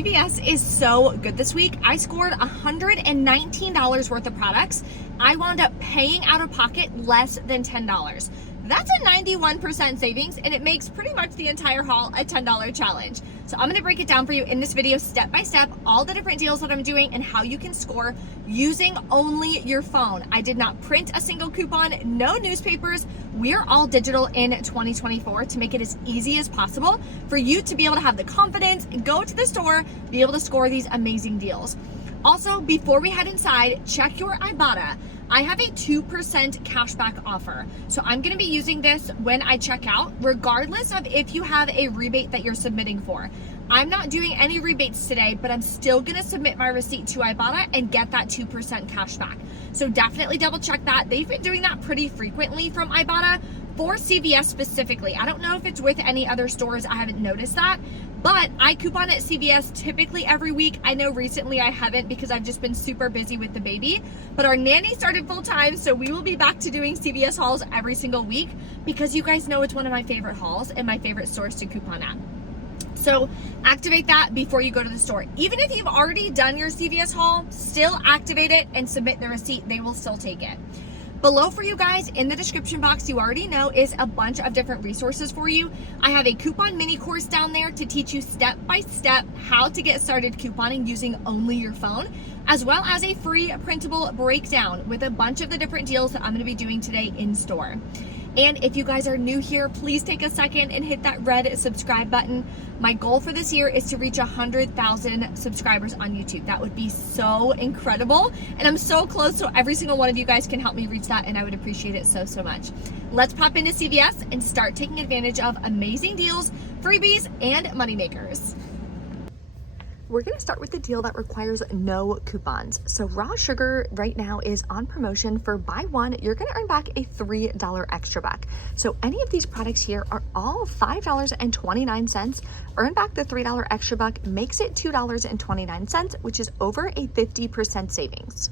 CVS is so good this week. I scored $119 worth of products. I wound up paying out of pocket less than $10. That's a 91% savings, and it makes pretty much the entire haul a $10 challenge. So I'm gonna break it down for you in this video step by step, all the different deals that I'm doing and how you can score using only your phone. I did not print a single coupon, no newspapers. We're all digital in 2024 to make it as easy as possible for you to be able to have the confidence, go to the store, be able to score these amazing deals. Also, before we head inside, check your Ibotta. I have a 2% cashback offer. So I'm gonna be using this when I check out, regardless of if you have a rebate that you're submitting for. I'm not doing any rebates today, but I'm still gonna submit my receipt to Ibotta and get that 2% cashback. So definitely double check that. They've been doing that pretty frequently from Ibotta for CVS specifically. I don't know if it's with any other stores, I haven't noticed that, but I coupon at CVS typically every week. I know recently I haven't because I've just been super busy with the baby, but our nanny started full time, so we will be back to doing CVS hauls every single week because you guys know it's one of my favorite hauls and my favorite stores to coupon at. So activate that before you go to the store. Even if you've already done your CVS haul, still activate it and submit the receipt. They will still take it. Below for you guys in the description box, you already know, is a bunch of different resources for you. I have a coupon mini course down there to teach you step by step how to get started couponing using only your phone, as well as a free printable breakdown with a bunch of the different deals that I'm gonna be doing today in store. And if you guys are new here, please take a second and hit that red subscribe button. My goal for this year is to reach 100,000 subscribers on YouTube. That would be so incredible. And I'm so close, so every single one of you guys can help me reach that, and I would appreciate it so, so much. Let's pop into CVS and start taking advantage of amazing deals, freebies, and moneymakers. We're gonna start with the deal that requires no coupons. So raw sugar right now is on promotion. For buy one, you're gonna earn back a $3 extra buck. So any of these products here are all $5.29. Earn back the $3 extra buck makes it $2.29, which is over a 50% savings.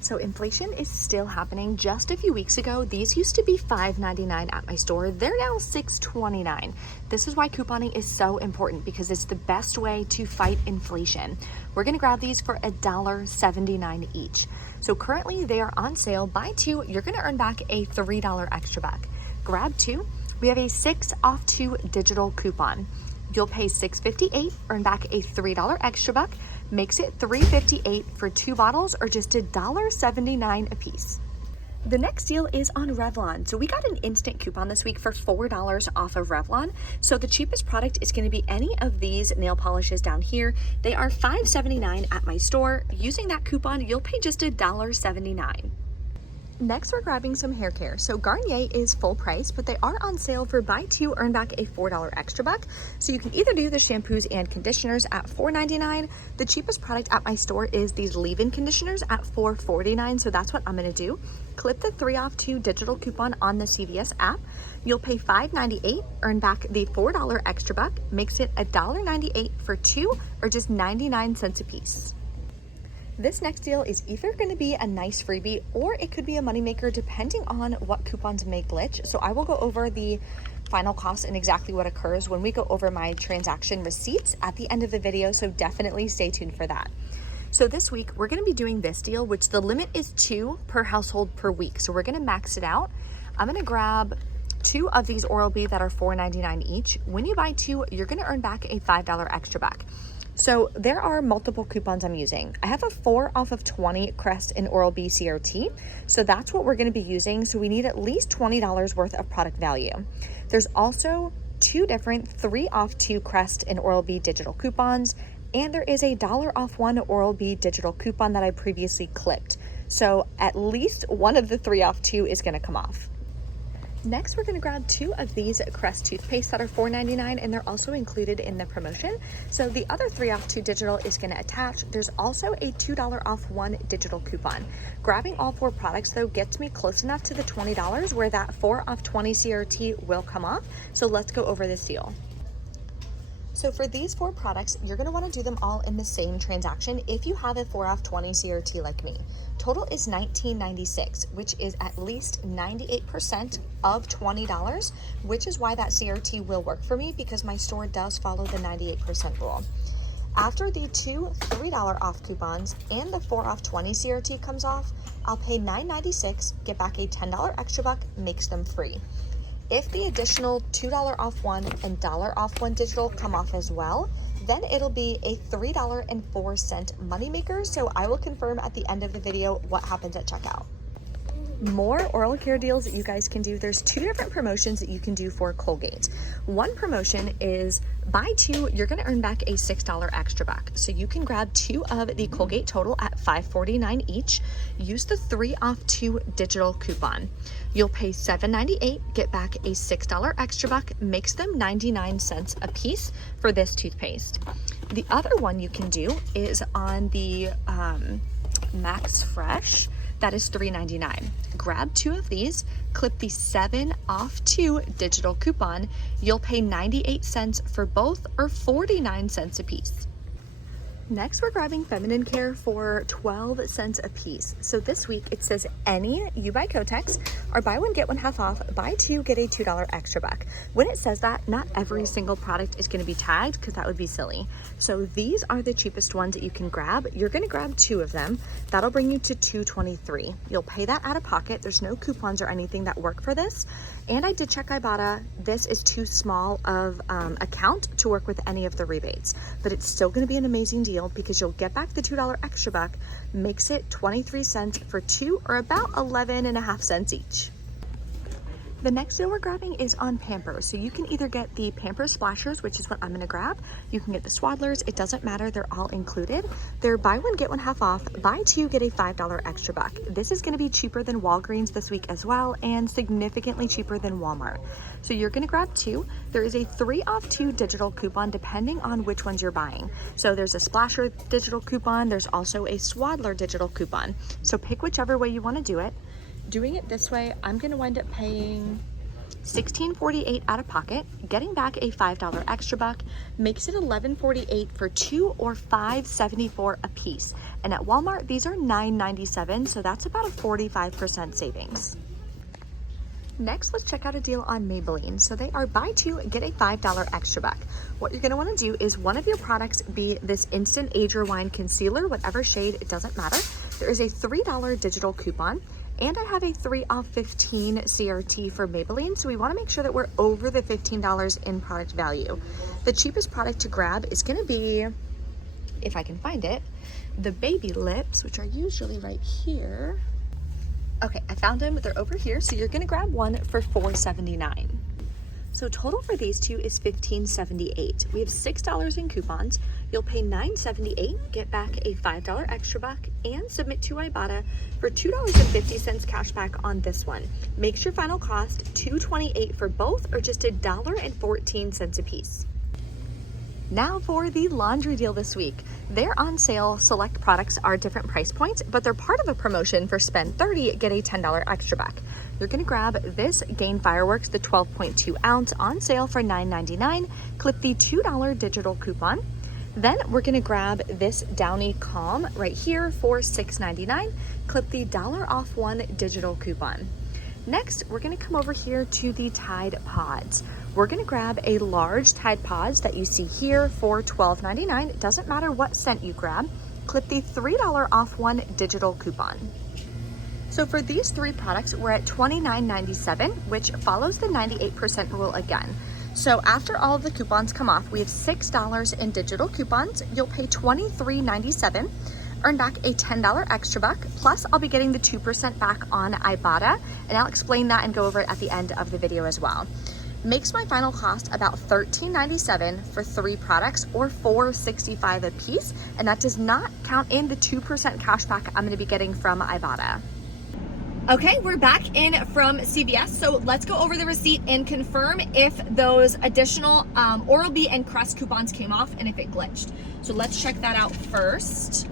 So inflation is still happening. Just a few weeks ago, these used to be $5.99 at my store. They're now $6.29. This is why couponing is so important, because it's the best way to fight inflation. We're gonna grab these for $1.79 each. So currently they are on sale. Buy two, you're gonna earn back a $3 extra buck. Grab two, we have a 6 off 2 digital coupon. You'll pay $6.58, earn back a $3 extra buck, makes it $3.58 for 2 bottles, or just $1.79 a piece. The next deal is on Revlon. So we got an instant coupon this week for $4 off of Revlon. So the cheapest product is gonna be any of these nail polishes down here. They are $5.79 at my store. Using that coupon, you'll pay just $1.79. Next, we're grabbing some hair care. So Garnier is full price, but they are on sale for buy two, earn back a $4 extra buck. So you can either do the shampoos and conditioners at $4.99. The cheapest product at my store is these leave-in conditioners at $4.49. So that's what I'm gonna do. Clip the 3 off 2 digital coupon on the CVS app. You'll pay $5.98, earn back the $4 extra buck, makes it $1.98 for 2, or just 99 cents a piece. This next deal is either going to be a nice freebie or it could be a moneymaker depending on what coupons may glitch. So I will go over the final cost and exactly what occurs when we go over my transaction receipts at the end of the video. So definitely stay tuned for that. So this week we're going to be doing this deal, which the limit is 2 per household per week. So we're going to max it out. I'm going to grab 2 of these Oral-B that are $4.99 each. When you buy 2, you're going to earn back a $5 extra buck. So there are multiple coupons I'm using. I have a 4 off of 20 Crest and Oral-B CRT. So that's what we're gonna be using. So we need at least $20 worth of product value. There's also 2 different 3 off 2 Crest and Oral-B digital coupons. And there is a $1 off 1 Oral-B digital coupon that I previously clipped. So at least one of the 3 off 2 is gonna come off. Next, we're gonna grab 2 of these Crest toothpaste that are $4.99, and they're also included in the promotion. So the other 3 off 2 digital is gonna attach. There's also a $2 off 1 digital coupon. Grabbing all 4 products though gets me close enough to the $20 where that 4 off 20 CRT will come off. So let's go over this deal. So for these 4 products, you're gonna wanna do them all in the same transaction if you have a 4 off 20 CRT like me. Total is $19.96, which is at least 98% of $20, which is why that CRT will work for me, because my store does follow the 98% rule. After the two $3 off coupons and the 4 off 20 CRT comes off, I'll pay $9.96, get back a $10 extra buck, makes them free. If the additional $2 off one and $1 off one digital come off as well, then it'll be a $3.04 moneymaker. So I will confirm at the end of the video what happens at checkout. More oral care deals that you guys can do. There's two different promotions that you can do for Colgate. One promotion is buy two, you're going to earn back a $6 extra buck. So you can grab two of the Colgate Total at $5.49 each. Use the 3 off 2 digital coupon. You'll pay $7.98, get back a $6 extra buck, makes them 99 cents a piece for this toothpaste. The other one you can do is on the Max Fresh. That is $3.99. Grab two of these, clip the 7 off 2 digital coupon. You'll pay 98 cents for both, or 49 cents a piece. Next, we're grabbing feminine care for 12 cents a piece. So this week it says any you buy Kotex or buy one get one half off, buy two get a $2 extra buck. When it says that, not every single product is going to be tagged because that would be silly. So these are the cheapest ones that you can grab. You're going to grab two of them. That'll bring you to $2.23. You'll pay that out of pocket. There's no coupons or anything that work for this. And I did check Ibotta. This is too small of account to work with any of the rebates, but it's still going to be an amazing deal because you'll get back the $2 extra buck, makes it 23 cents for two, or about 11.5 cents each. The next deal we're grabbing is on Pampers. So you can either get the Pampers Splashers, which is what I'm going to grab. You can get the Swaddlers. It doesn't matter. They're all included. They're buy one, get one half off. Buy two, get a $5 extra buck. This is going to be cheaper than Walgreens this week as well, and significantly cheaper than Walmart. So you're going to grab two. There is a 3 off 2 digital coupon depending on which ones you're buying. So there's a Splasher digital coupon. There's also a Swaddler digital coupon. So pick whichever way you want to do it. Doing it this way, I'm going to wind up paying $16.48 out of pocket, getting back a $5 extra buck, makes it $11.48 for two, or $5.74 a piece. And at Walmart, these are $9.97, so that's about a 45% savings. Next, let's check out a deal on Maybelline. So they are buy two, get a $5 extra buck. What you're going to want to do is one of your products be this Instant Age Rewind Concealer, whatever shade, it doesn't matter. There is a $3 digital coupon. And I have a 3 off 15 CRT for Maybelline, so we want to make sure that we're over the $15 in product value. The cheapest product to grab is going to be, if I can find it, the Baby Lips, which are usually right here. Okay, I found them. They're over here, so you're going to grab one for $4.79. So total for these two is $15.78. We have $6 in coupons. You'll pay $9.78, get back a $5 extra buck, and submit to Ibotta for $2.50 cash back on this one. Makes your final cost $2.28 for both, or just $1.14 a piece. Now for the laundry deal this week. They're on sale. Select products are different price points, but they're part of a promotion for spend $30, get a $10 extra back. You're gonna grab this Gain Fireworks, the 12.2 ounce, on sale for $9.99. Clip the $2 digital coupon. Then we're gonna grab this Downy Calm right here for $6.99. Clip the $1 off 1 digital coupon. Next, we're gonna come over here to the Tide Pods. We're gonna grab a large Tide Pods that you see here for $12.99. It doesn't matter what scent you grab. Clip the $3 off 1 digital coupon. So for these three products, we're at $29.97, which follows the 98% rule again. So after all of the coupons come off, we have $6 in digital coupons. You'll pay $23.97. Earn back a $10 extra buck, plus I'll be getting the 2% back on Ibotta, and I'll explain that and go over it at the end of the video as well. Makes my final cost about $13.97 for three products, or $4.65 a piece, and that does not count in the 2% cash back I'm going to be getting from Ibotta. Okay, we're back in from CVS, so let's go over the receipt and confirm if those additional Oral-B and Crest coupons came off and if it glitched. So let's check that out first.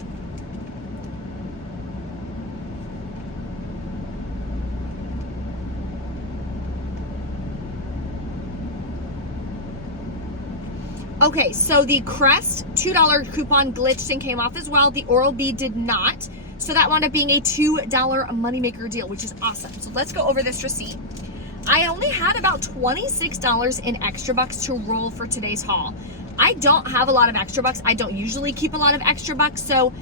Okay, so the Crest $2 coupon glitched and came off as well. The Oral-B did not. So that wound up being a $2 moneymaker deal, which is awesome. So let's go over this receipt. I only had about $26 in extra bucks to roll for today's haul. I don't have a lot of extra bucks. I don't usually keep a lot of extra bucks. So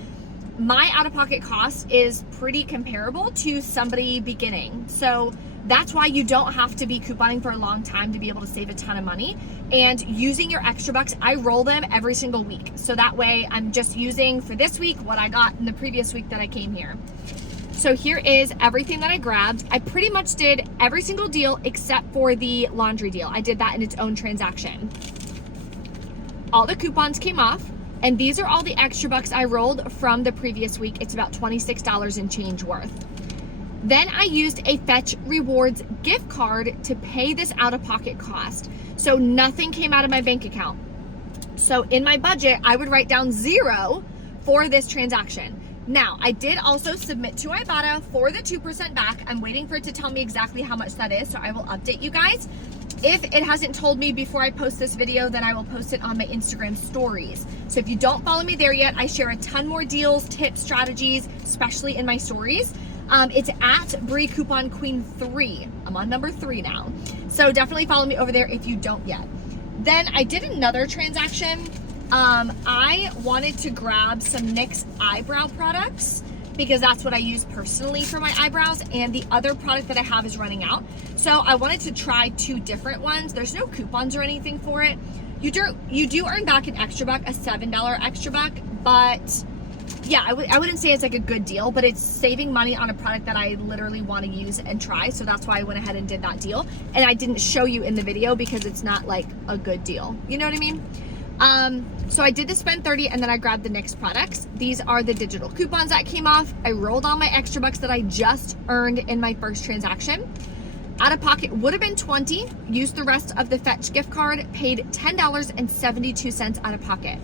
my out-of-pocket cost is pretty comparable to somebody beginning. So that's why you don't have to be couponing for a long time to be able to save a ton of money. And using your extra bucks, I roll them every single week. So that way I'm just using for this week what I got in the previous week that I came here. So here is everything that I grabbed. I pretty much did every single deal except for the laundry deal. I did that in its own transaction. All the coupons came off, and these are all the extra bucks I rolled from the previous week. It's about $26 and change worth. Then I used a Fetch Rewards gift card to pay this out-of-pocket cost. So nothing came out of my bank account. So in my budget, I would write down 0 for this transaction. Now, I did also submit to Ibotta for the 2% back. I'm waiting for it to tell me exactly how much that is, so I will update you guys. If it hasn't told me before I post this video, then I will post it on my Instagram stories. So if you don't follow me there yet, I share a ton more deals, tips, strategies, especially in my stories. It's at Brie Coupon Queen 3. I'm on number 3 now. So definitely follow me over there if you don't yet. Then I did another transaction. I wanted to grab some NYX eyebrow products because that's what I use personally for my eyebrows, and the other product that I have is running out. So I wanted to try 2 different ones. There's no coupons or anything for it. You do earn back an extra buck, a $7 extra buck, but yeah, I wouldn't say it's like a good deal, but it's saving money on a product that I literally want to use and try. So that's why I went ahead and did that deal. And I didn't show you in the video because it's not like a good deal. You know what I mean? So I did the spend 30 and then I grabbed the NYX products. These are the digital coupons that came off. I rolled all my extra bucks that I just earned in my first transaction. Out of pocket would have been 20, used the rest of the Fetch gift card, paid $10.72 out of pocket.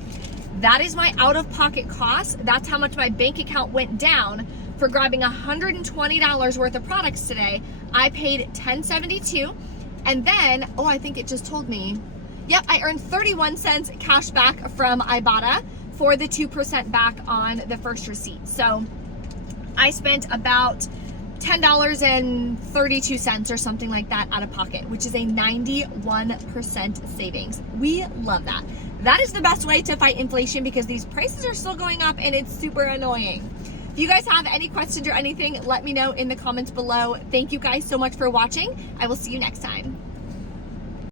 That is my out of pocket cost. That's how much my bank account went down for grabbing $120 worth of products today. I paid $10.72, and then, oh, I think it just told me, yep, I earned 31 cents cash back from Ibotta for the 2% back on the first receipt. So I spent about $10.32 or something like that out of pocket, which is a 91% savings. We love that. That is the best way to fight inflation because these prices are still going up and it's super annoying. If you guys have any questions or anything, let me know in the comments below. Thank you guys so much for watching. I will see you next time.